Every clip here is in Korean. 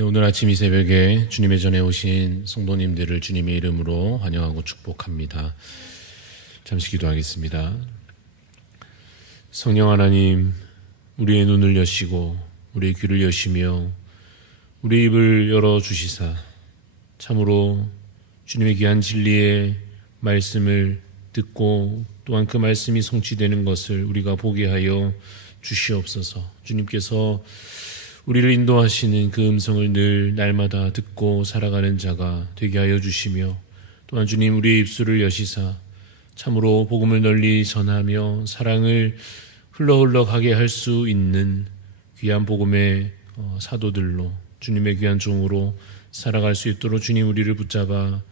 네, 오늘 아침 이 새벽에 주님의 전에 오신 성도님들을 주님의 이름으로 환영하고 축복합니다. 잠시 기도하겠습니다. 성령 하나님, 우리의 눈을 여시고 우리의 귀를 여시며 우리의 입을 열어주시사 참으로 주님의 귀한 진리의 말씀을 듣고 또한 그 말씀이 성취되는 것을 우리가 보게 하여 주시옵소서. 주님께서 우리를 인도하시는 그 음성을 늘 날마다 듣고 살아가는 자가 되게 하여 주시며, 또한 주님 우리의 입술을 여시사 참으로 복음을 널리 전하며 사랑을 흘러 가게 할 수 있는 귀한 복음의 사도들로 주님의 귀한 종으로 살아갈 수 있도록 주님 우리를 붙잡아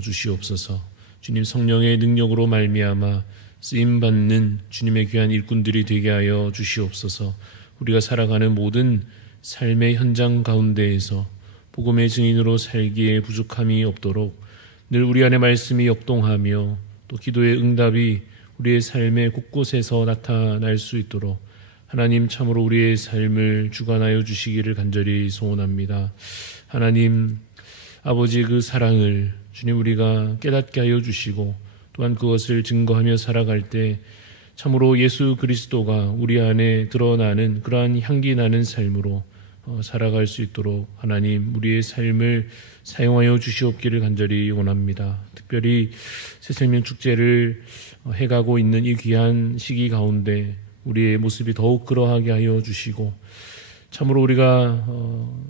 주시옵소서. 주님 성령의 능력으로 말미암아 쓰임받는 주님의 귀한 일꾼들이 되게 하여 주시옵소서. 우리가 살아가는 모든 삶의 현장 가운데에서 복음의 증인으로 살기에 부족함이 없도록 늘 우리 안에 말씀이 역동하며 또 기도의 응답이 우리의 삶의 곳곳에서 나타날 수 있도록 하나님 참으로 우리의 삶을 주관하여 주시기를 간절히 소원합니다. 하나님 아버지의 그 사랑을 주님 우리가 깨닫게 하여 주시고 또한 그것을 증거하며 살아갈 때 참으로 예수 그리스도가 우리 안에 드러나는 그러한 향기 나는 삶으로 살아갈 수 있도록 하나님 우리의 삶을 사용하여 주시옵기를 간절히 원합니다. 특별히 새생명 축제를 해가고 있는 이 귀한 시기 가운데 우리의 모습이 더욱 그러하게 하여 주시고 참으로 우리가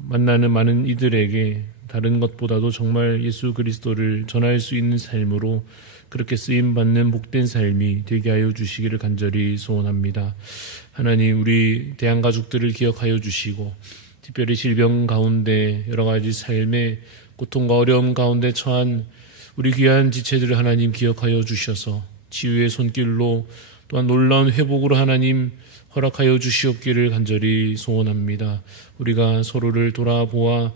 만나는 많은 이들에게 다른 것보다도 정말 예수 그리스도를 전할 수 있는 삶으로 그렇게 쓰임받는 복된 삶이 되게 하여 주시기를 간절히 소원합니다. 하나님 우리 대한가족들을 기억하여 주시고 특별히 질병 가운데 여러 가지 삶의 고통과 어려움 가운데 처한 우리 귀한 지체들을 하나님 기억하여 주셔서 치유의 손길로 또한 놀라운 회복으로 하나님 허락하여 주시옵기를 간절히 소원합니다. 우리가 서로를 돌아보아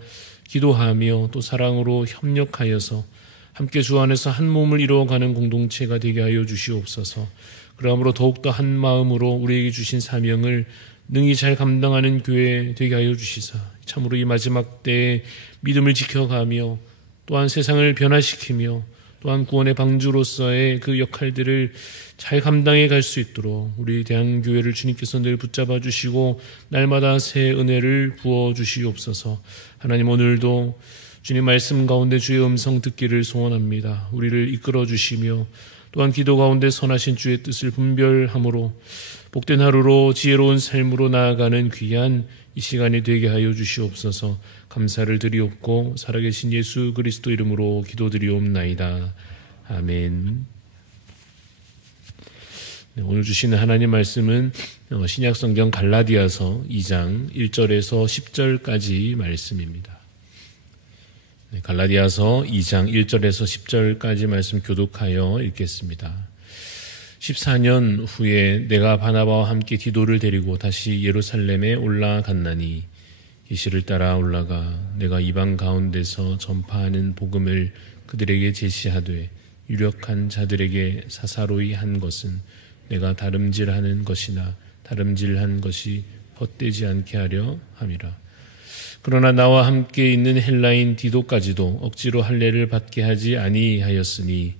기도하며 또 사랑으로 협력하여서 함께 주 안에서 한 몸을 이루어가는 공동체가 되게 하여 주시옵소서. 그러므로 더욱더 한 마음으로 우리에게 주신 사명을 능히 잘 감당하는 교회 되게 하여 주시사 참으로 이 마지막 때에 믿음을 지켜가며 또한 세상을 변화시키며 또한 구원의 방주로서의 그 역할들을 잘 감당해 갈 수 있도록 우리 대한교회를 주님께서 늘 붙잡아 주시고 날마다 새 은혜를 부어 주시옵소서. 하나님 오늘도 주님 말씀 가운데 주의 음성 듣기를 소원합니다. 우리를 이끌어 주시며 또한 기도 가운데 선하신 주의 뜻을 분별함으로 복된 하루로 지혜로운 삶으로 나아가는 귀한 이 시간이 되게 하여 주시옵소서. 감사를 드리옵고 살아계신 예수 그리스도 이름으로 기도드리옵나이다. 아멘. 네, 오늘 주시는 하나님 말씀은 신약성경 갈라디아서 2장 1절에서 10절까지 말씀입니다. 네, 갈라디아서 2장 1절에서 10절까지 말씀 교독하여 읽겠습니다. 14년 후에 내가 바나바와 함께 디도를 데리고 다시 예루살렘에 올라갔나니 계시를 따라 올라가 내가 이방 가운데서 전파하는 복음을 그들에게 제시하되 유력한 자들에게 사사로이 한 것은 내가 다름질하는 것이나 다름질한 것이 헛되지 않게 하려 함이라. 그러나 나와 함께 있는 헬라인 디도까지도 억지로 할례를 받게 하지 아니하였으니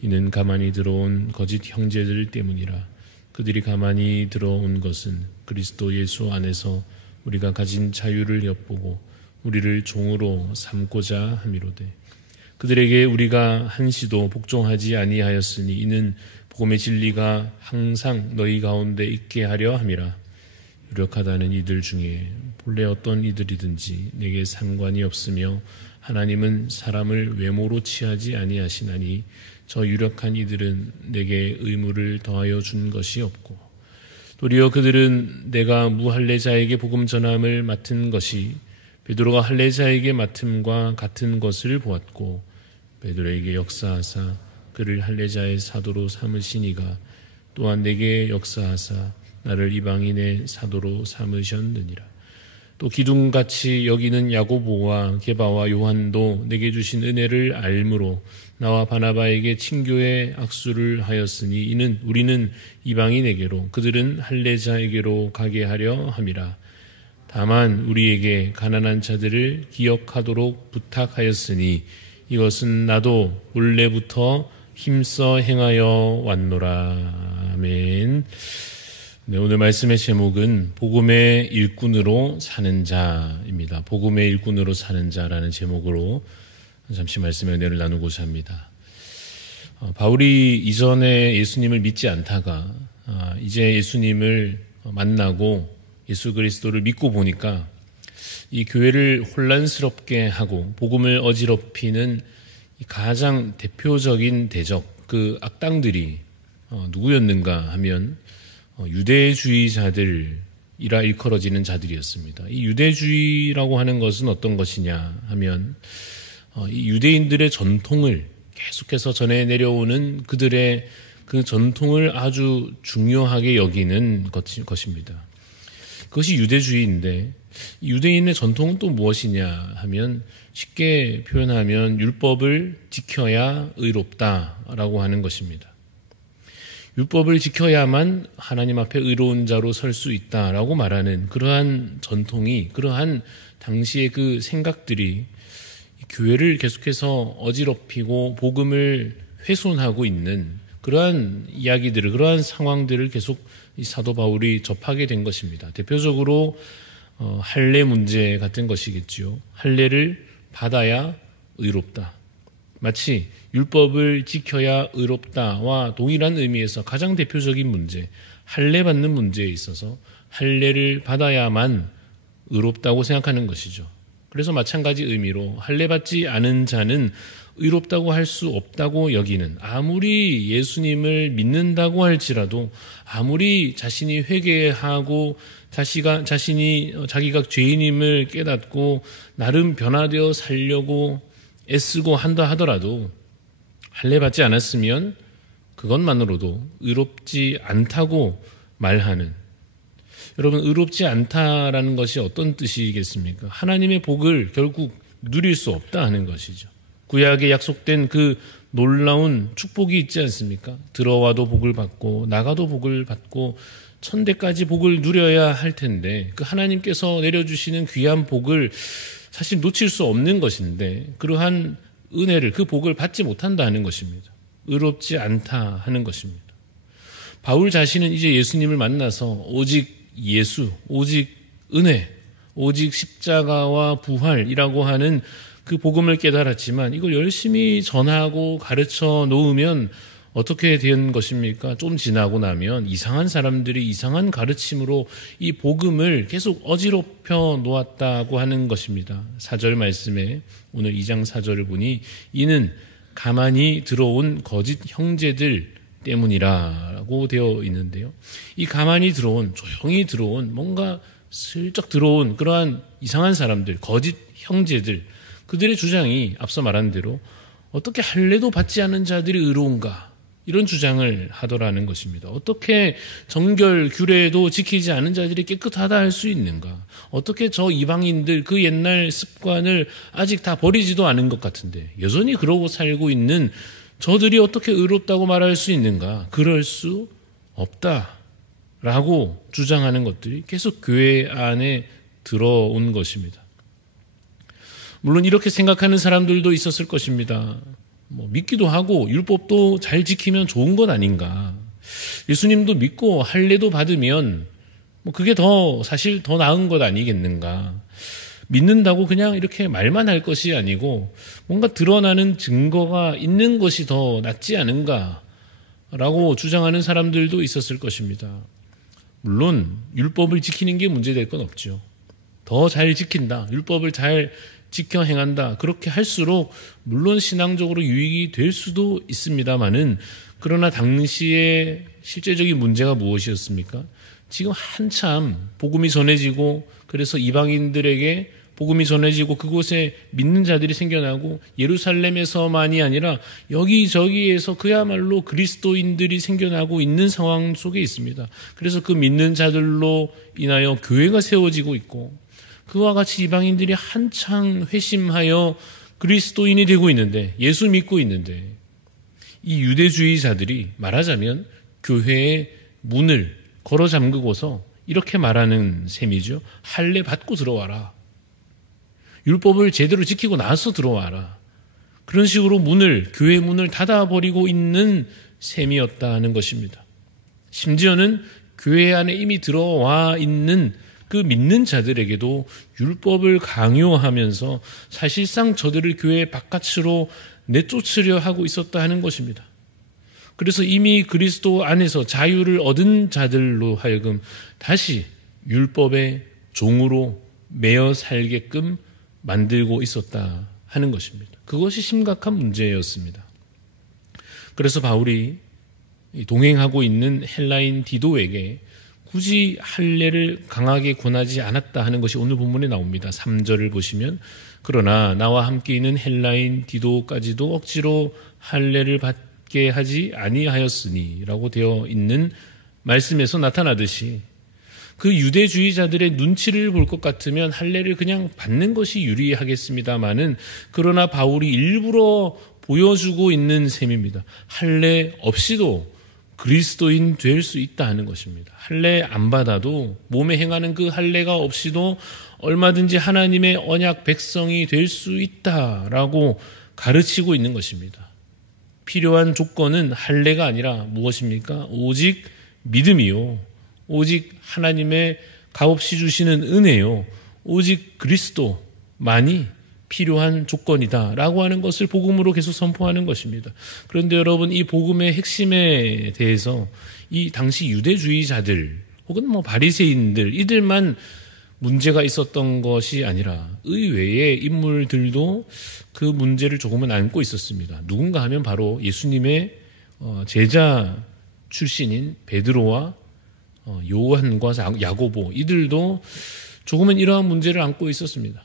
이는 가만히 들어온 거짓 형제들 때문이라. 그들이 가만히 들어온 것은 그리스도 예수 안에서 우리가 가진 자유를 엿보고 우리를 종으로 삼고자 함이로되 그들에게 우리가 한시도 복종하지 아니하였으니 이는 복음의 진리가 항상 너희 가운데 있게 하려 함이라. 유력하다는 이들 중에 본래 어떤 이들이든지 내게 상관이 없으며 하나님은 사람을 외모로 취하지 아니하시나니 저 유력한 이들은 내게 의무를 더하여 준 것이 없고 도리어 그들은 내가 무할례자에게 복음 전함을 맡은 것이 베드로가 할례자에게 맡음과 같은 것을 보았고 베드로에게 역사하사 그를 할례자의 사도로 삼으시니가 또한 내게 역사하사 나를 이방인의 사도로 삼으셨느니라. 또 기둥같이 여기는 야고보와 게바와 요한도 내게 주신 은혜를 알므로 나와 바나바에게 친교의 악수를 하였으니 이는 우리는 이방인에게로 그들은 할례자에게로 가게 하려 함이라. 다만 우리에게 가난한 자들을 기억하도록 부탁하였으니 이것은 나도 원래부터 힘써 행하여 왔노라. 아멘. 네, 오늘 말씀의 제목은 복음의 일꾼으로 사는 자입니다. 복음의 일꾼으로 사는 자라는 제목으로 잠시 말씀의 은혜를 나누고자 합니다. 바울이 이전에 예수님을 믿지 않다가 이제 예수님을 만나고 예수 그리스도를 믿고 보니까 이 교회를 혼란스럽게 하고 복음을 어지럽히는 가장 대표적인 대적, 그 악당들이 누구였는가 하면 유대주의자들이라 일컬어지는 자들이었습니다. 이 유대주의라고 하는 것은 어떤 것이냐 하면 이 유대인들의 전통을 계속해서 전해 내려오는 그들의 그 전통을 아주 중요하게 여기는 것입니다. 그것이 유대주의인데 유대인의 전통은 또 무엇이냐 하면 쉽게 표현하면 율법을 지켜야 의롭다라고 하는 것입니다. 율법을 지켜야만 하나님 앞에 의로운 자로 설 수 있다라고 말하는 그러한 전통이, 그러한 당시의 그 생각들이 교회를 계속해서 어지럽히고 복음을 훼손하고 있는 그러한 이야기들을, 그러한 상황들을 계속 이 사도 바울이 접하게 된 것입니다. 대표적으로 할례 문제 같은 것이겠지요. 할례를 받아야 의롭다. 마치 율법을 지켜야 의롭다와 동일한 의미에서 가장 대표적인 문제, 할례 받는 문제에 있어서 할례를 받아야만 의롭다고 생각하는 것이죠. 그래서 마찬가지 의미로 할례 받지 않은 자는 의롭다고 할 수 없다고 여기는, 아무리 예수님을 믿는다고 할지라도, 아무리 자신이 회개하고 자기가 죄인임을 깨닫고 나름 변화되어 살려고 애쓰고 한다 하더라도 할례 받지 않았으면 그것만으로도 의롭지 않다고 말하는, 여러분, 의롭지 않다라는 것이 어떤 뜻이겠습니까? 하나님의 복을 결국 누릴 수 없다 하는 것이죠. 구약에 약속된 그 놀라운 축복이 있지 않습니까? 들어와도 복을 받고 나가도 복을 받고 천대까지 복을 누려야 할 텐데 그 하나님께서 내려주시는 귀한 복을 사실 놓칠 수 없는 것인데 그러한 은혜를, 그 복을 받지 못한다 하는 것입니다. 의롭지 않다 하는 것입니다. 바울 자신은 이제 예수님을 만나서 오직 예수, 오직 은혜, 오직 십자가와 부활이라고 하는 그 복음을 깨달았지만 이걸 열심히 전하고 가르쳐 놓으면 어떻게 된 것입니까? 좀 지나고 나면 이상한 사람들이 이상한 가르침으로 이 복음을 계속 어지럽혀 놓았다고 하는 것입니다. 4절 말씀에 오늘 2장 4절을 보니 이는 가만히 들어온 거짓 형제들 때문이라고 되어 있는데요. 이 가만히 들어온, 조용히 들어온, 뭔가 슬쩍 들어온 그러한 이상한 사람들, 거짓 형제들, 그들의 주장이 앞서 말한 대로 어떻게 할례도 받지 않은 자들이 의로운가, 이런 주장을 하더라는 것입니다. 어떻게 정결 규례도 지키지 않은 자들이 깨끗하다 할 수 있는가? 어떻게 저 이방인들 그 옛날 습관을 아직 다 버리지도 않은 것 같은데 여전히 그러고 살고 있는 저들이 어떻게 의롭다고 말할 수 있는가? 그럴 수 없다라고 주장하는 것들이 계속 교회 안에 들어온 것입니다. 물론 이렇게 생각하는 사람들도 있었을 것입니다. 믿기도 하고 율법도 잘 지키면 좋은 것 아닌가. 예수님도 믿고 할례도 받으면 그게 사실 더 나은 것 아니겠는가. 믿는다고 그냥 이렇게 말만 할 것이 아니고 뭔가 드러나는 증거가 있는 것이 더 낫지 않은가라고 주장하는 사람들도 있었을 것입니다. 물론 율법을 지키는 게 문제될 건 없죠. 더 잘 지킨다, 율법을 잘 지켜 행한다, 그렇게 할수록 물론 신앙적으로 유익이 될 수도 있습니다만은, 그러나 당시에 실제적인 문제가 무엇이었습니까? 지금 한참 복음이 전해지고 그래서 이방인들에게 복음이 전해지고 그곳에 믿는 자들이 생겨나고 예루살렘에서만이 아니라 여기저기에서 그야말로 그리스도인들이 생겨나고 있는 상황 속에 있습니다. 그래서 그 믿는 자들로 인하여 교회가 세워지고 있고 그와 같이 이방인들이 한창 회심하여 그리스도인이 되고 있는데, 예수 믿고 있는데, 이 유대주의자들이 말하자면 교회의 문을 걸어 잠그고서 이렇게 말하는 셈이죠. 할례 받고 들어와라. 율법을 제대로 지키고 나서 들어와라. 그런 식으로 교회 문을 닫아버리고 있는 셈이었다는 것입니다. 심지어는 교회 안에 이미 들어와 있는 그 믿는 자들에게도 율법을 강요하면서 사실상 저들을 교회 바깥으로 내쫓으려 하고 있었다 하는 것입니다. 그래서 이미 그리스도 안에서 자유를 얻은 자들로 하여금 다시 율법의 종으로 매여 살게끔 만들고 있었다 하는 것입니다. 그것이 심각한 문제였습니다. 그래서 바울이 동행하고 있는 헬라인 디도에게 굳이 할례를 강하게 권하지 않았다 하는 것이 오늘 본문에 나옵니다. 3절을 보시면 그러나 나와 함께 있는 헬라인 디도까지도 억지로 할례를 받게 하지 아니하였으니 라고 되어 있는 말씀에서 나타나듯이 그 유대주의자들의 눈치를 볼 것 같으면 할례를 그냥 받는 것이 유리하겠습니다마는 그러나 바울이 일부러 보여주고 있는 셈입니다. 할례 없이도 그리스도인 될 수 있다 하는 것입니다. 할례 안 받아도 몸에 행하는 그 할례가 없이도 얼마든지 하나님의 언약 백성이 될 수 있다라고 가르치고 있는 것입니다. 필요한 조건은 할례가 아니라 무엇입니까? 오직 믿음이요. 오직 하나님의 값없이 주시는 은혜요. 오직 그리스도만이 필요한 조건이다라고 하는 것을 복음으로 계속 선포하는 것입니다. 그런데 여러분, 이 복음의 핵심에 대해서 이 당시 유대주의자들 혹은 바리새인들 이들만 문제가 있었던 것이 아니라 의외의 인물들도 그 문제를 조금은 안고 있었습니다. 누군가 하면 바로 예수님의 제자 출신인 베드로와 요한과 야고보 이들도 조금은 이러한 문제를 안고 있었습니다.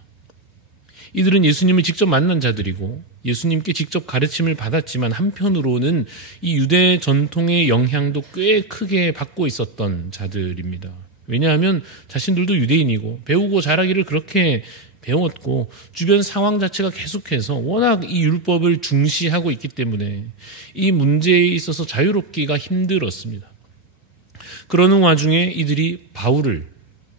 이들은 예수님을 직접 만난 자들이고 예수님께 직접 가르침을 받았지만 한편으로는 이 유대 전통의 영향도 꽤 크게 받고 있었던 자들입니다. 왜냐하면 자신들도 유대인이고 배우고 자라기를 그렇게 배웠고 주변 상황 자체가 계속해서 워낙 이 율법을 중시하고 있기 때문에 이 문제에 있어서 자유롭기가 힘들었습니다. 그러는 와중에 이들이 바울을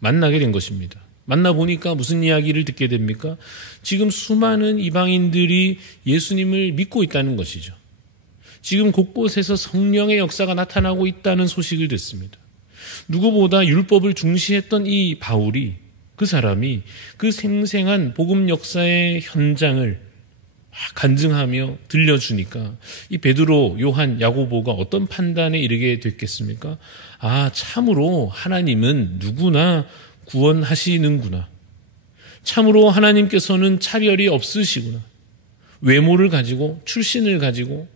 만나게 된 것입니다. 만나보니까 무슨 이야기를 듣게 됩니까? 지금 수많은 이방인들이 예수님을 믿고 있다는 것이죠. 지금 곳곳에서 성령의 역사가 나타나고 있다는 소식을 듣습니다. 누구보다 율법을 중시했던 이 바울이, 그 사람이 그 생생한 복음 역사의 현장을 간증하며 들려주니까 이 베드로, 요한, 야고보가 어떤 판단에 이르게 됐겠습니까? 참으로 하나님은 누구나 구원하시는구나. 참으로 하나님께서는 차별이 없으시구나. 외모를 가지고, 출신을 가지고,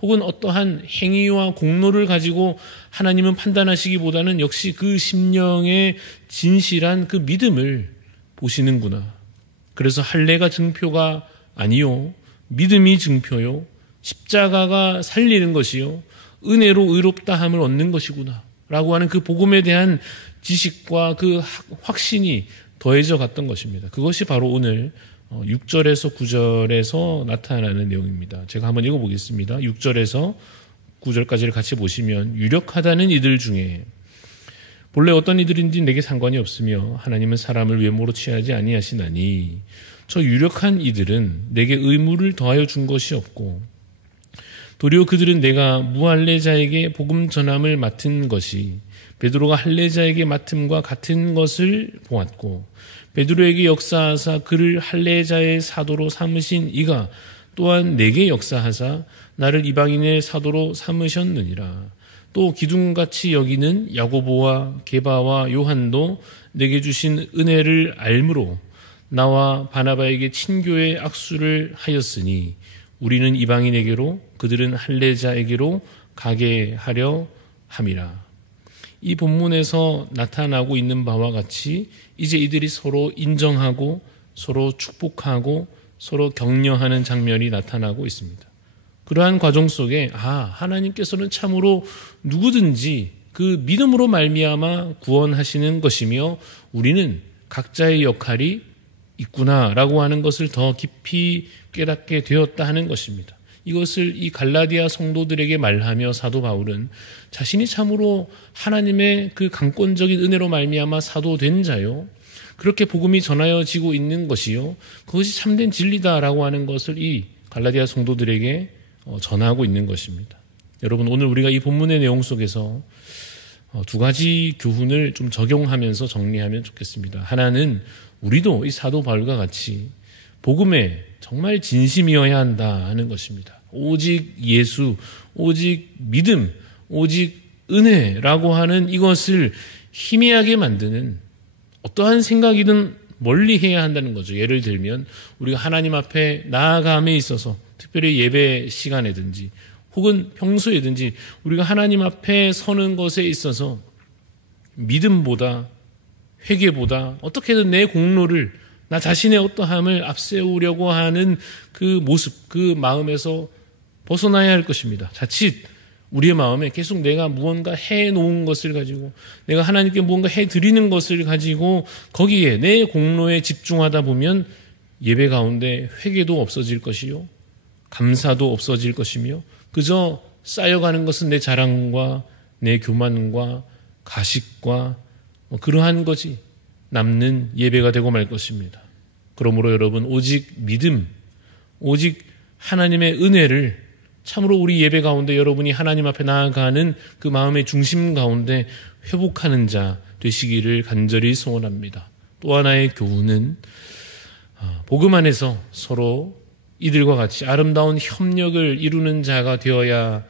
혹은 어떠한 행위와 공로를 가지고 하나님은 판단하시기보다는 역시 그 심령의 진실한 그 믿음을 보시는구나. 그래서 할례가 증표가 아니요, 믿음이 증표요, 십자가가 살리는 것이요, 은혜로 의롭다함을 얻는 것이구나 라고 하는 그 복음에 대한 지식과 그 확신이 더해져 갔던 것입니다. 그것이 바로 오늘 6절에서 9절에서 나타나는 내용입니다. 제가 한번 읽어보겠습니다. 6절에서 9절까지를 같이 보시면 유력하다는 이들 중에 본래 어떤 이들인지 내게 상관이 없으며 하나님은 사람을 외모로 취하지 아니하시나니 저 유력한 이들은 내게 의무를 더하여 준 것이 없고 도리어 그들은 내가 무할례자에게 복음 전함을 맡은 것이 베드로가 할례자에게 맡음과 같은 것을 보았고 베드로에게 역사하사 그를 할례자의 사도로 삼으신 이가 또한 내게 역사하사 나를 이방인의 사도로 삼으셨느니라. 또 기둥같이 여기는 야고보와 게바와 요한도 내게 주신 은혜를 알므로 나와 바나바에게 친교의 악수를 하였으니 우리는 이방인에게로 그들은 할례자에게로 가게 하려 함이라. 이 본문에서 나타나고 있는 바와 같이 이제 이들이 서로 인정하고 서로 축복하고 서로 격려하는 장면이 나타나고 있습니다. 그러한 과정 속에 하나님께서는 참으로 누구든지 그 믿음으로 말미암아 구원하시는 것이며 우리는 각자의 역할이 있구나라고 하는 것을 더 깊이 깨닫게 되었다 하는 것입니다. 이것을 이 갈라디아 성도들에게 말하며 사도 바울은 자신이 참으로 하나님의 그 강권적인 은혜로 말미암아 사도된 자요, 그렇게 복음이 전하여지고 있는 것이요, 그것이 참된 진리다라고 하는 것을 이 갈라디아 성도들에게 전하고 있는 것입니다. 여러분, 오늘 우리가 이 본문의 내용 속에서 두 가지 교훈을 좀 적용하면서 정리하면 좋겠습니다. 하나는 우리도 이 사도 바울과 같이 복음에 정말 진심이어야 한다 하는 것입니다. 오직 예수, 오직 믿음, 오직 은혜라고 하는 이것을 희미하게 만드는 어떠한 생각이든 멀리해야 한다는 거죠. 예를 들면 우리가 하나님 앞에 나아감에 있어서 특별히 예배 시간에든지 혹은 평소에든지 우리가 하나님 앞에 서는 것에 있어서 믿음보다 회개보다 어떻게든 내 공로를, 나 자신의 어떠함을 앞세우려고 하는 그 모습, 그 마음에서 벗어나야 할 것입니다. 자칫 우리의 마음에 계속 내가 무언가 해놓은 것을 가지고, 내가 하나님께 무언가 해드리는 것을 가지고 거기에 내 공로에 집중하다 보면 예배 가운데 회개도 없어질 것이요, 감사도 없어질 것이며, 그저 쌓여가는 것은 내 자랑과 내 교만과 가식과 그러한 것이 남는 예배가 되고 말 것입니다. 그러므로 여러분, 오직 믿음, 오직 하나님의 은혜를 참으로 우리 예배 가운데 여러분이 하나님 앞에 나아가는 그 마음의 중심 가운데 회복하는 자 되시기를 간절히 소원합니다. 또 하나의 교훈은 복음 안에서 서로 이들과 같이 아름다운 협력을 이루는 자가 되어야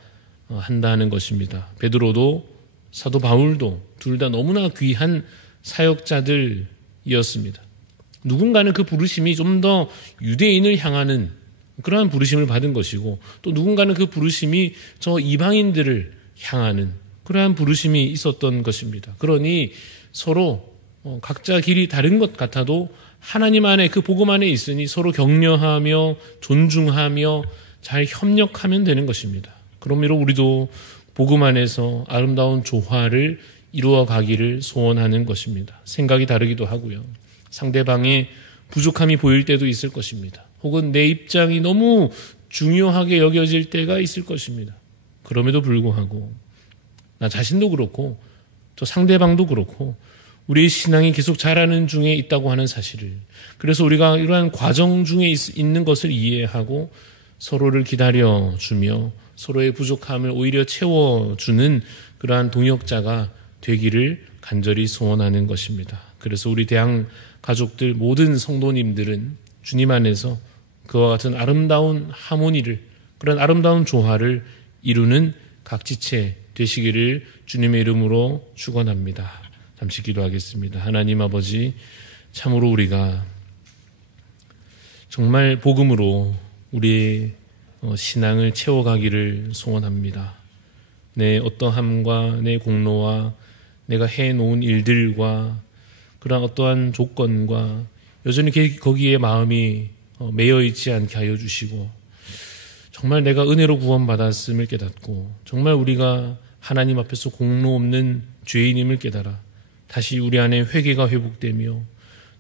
한다는 것입니다. 베드로도 사도 바울도 둘 다 너무나 귀한 사역자들이었습니다. 누군가는 그 부르심이 좀 더 유대인을 향하는 그러한 부르심을 받은 것이고, 또 누군가는 그 부르심이 저 이방인들을 향하는 그러한 부르심이 있었던 것입니다. 그러니 서로 각자 길이 다른 것 같아도 하나님 안에, 그 복음 안에 있으니 서로 격려하며 존중하며 잘 협력하면 되는 것입니다. 그러므로 우리도 복음 안에서 아름다운 조화를 이루어 가기를 소원하는 것입니다. 생각이 다르기도 하고요, 상대방의 부족함이 보일 때도 있을 것입니다. 혹은 내 입장이 너무 중요하게 여겨질 때가 있을 것입니다. 그럼에도 불구하고 나 자신도 그렇고 또 상대방도 그렇고 우리의 신앙이 계속 자라는 중에 있다고 하는 사실을, 그래서 우리가 이러한 과정 중에 있는 것을 이해하고 서로를 기다려주며 서로의 부족함을 오히려 채워주는 그러한 동역자가 되기를 간절히 소원하는 것입니다. 그래서 우리 대학 가족들 모든 성도님들은 주님 안에서 그와 같은 아름다운 하모니를, 그런 아름다운 조화를 이루는 각지체 되시기를 주님의 이름으로 축원합니다. 잠시 기도하겠습니다. 하나님 아버지, 참으로 우리가 정말 복음으로 우리의 신앙을 채워가기를 소원합니다. 내 어떠함과 내 공로와 내가 해놓은 일들과 그런 어떠한 조건과 여전히 거기에 마음이 매여 있지 않게 하여 주시고, 정말 내가 은혜로 구원받았음을 깨닫고 정말 우리가 하나님 앞에서 공로 없는 죄인임을 깨달아 다시 우리 안에 회개가 회복되며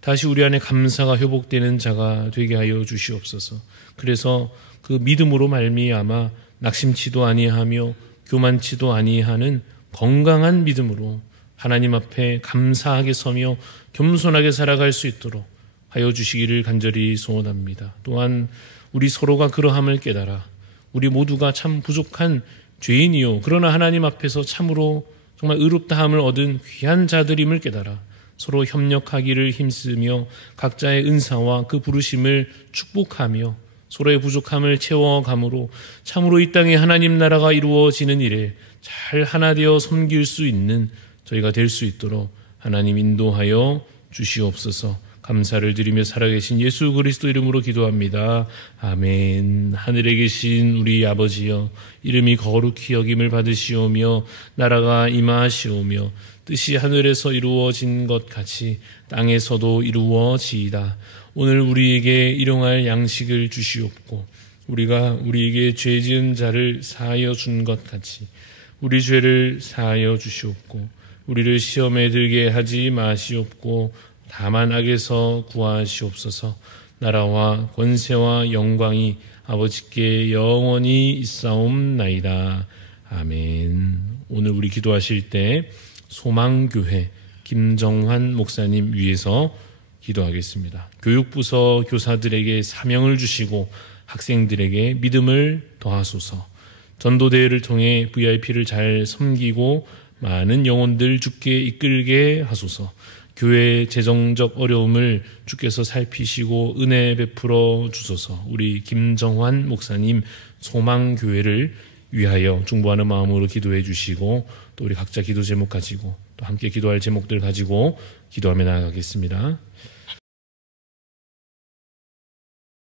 다시 우리 안에 감사가 회복되는 자가 되게 하여 주시옵소서. 그래서 그 믿음으로 말미암아 낙심치도 아니하며 교만치도 아니하는 건강한 믿음으로 하나님 앞에 감사하게 서며 겸손하게 살아갈 수 있도록 하여 주시기를 간절히 소원합니다. 또한 우리 서로가 그러함을 깨달아 우리 모두가 참 부족한 죄인이요, 그러나 하나님 앞에서 참으로 정말 의롭다함을 얻은 귀한 자들임을 깨달아 서로 협력하기를 힘쓰며 각자의 은사와 그 부르심을 축복하며 서로의 부족함을 채워감으로 참으로 이 땅에 하나님 나라가 이루어지는 일에 잘 하나 되어 섬길 수 있는 저희가 될 수 있도록 하나님 인도하여 주시옵소서. 감사를 드리며 살아계신 예수 그리스도 이름으로 기도합니다. 아멘. 하늘에 계신 우리 아버지여, 이름이 거룩히 여김을 받으시오며 나라가 임하시오며 뜻이 하늘에서 이루어진 것 같이 땅에서도 이루어지이다. 오늘 우리에게 일용할 양식을 주시옵고 우리가 우리에게 죄 지은 자를 사하여 준 것 같이 우리 죄를 사하여 주시옵고 우리를 시험에 들게 하지 마시옵고 다만 악에서 구하시옵소서. 나라와 권세와 영광이 아버지께 영원히 있사옵나이다. 아멘. 오늘 우리 기도하실 때 소망교회 김정환 목사님 위해서 기도하겠습니다. 교육부서 교사들에게 사명을 주시고 학생들에게 믿음을 더하소서. 전도대회를 통해 VIP를 잘 섬기고 많은 영혼들 주께 이끌게 하소서. 교회의 재정적 어려움을 주께서 살피시고 은혜 베풀어 주소서. 우리 김정환 목사님 소망교회를 위하여 중보하는 마음으로 기도해 주시고 또 우리 각자 기도 제목 가지고 또 함께 기도할 제목들 가지고 기도하며 나아가겠습니다.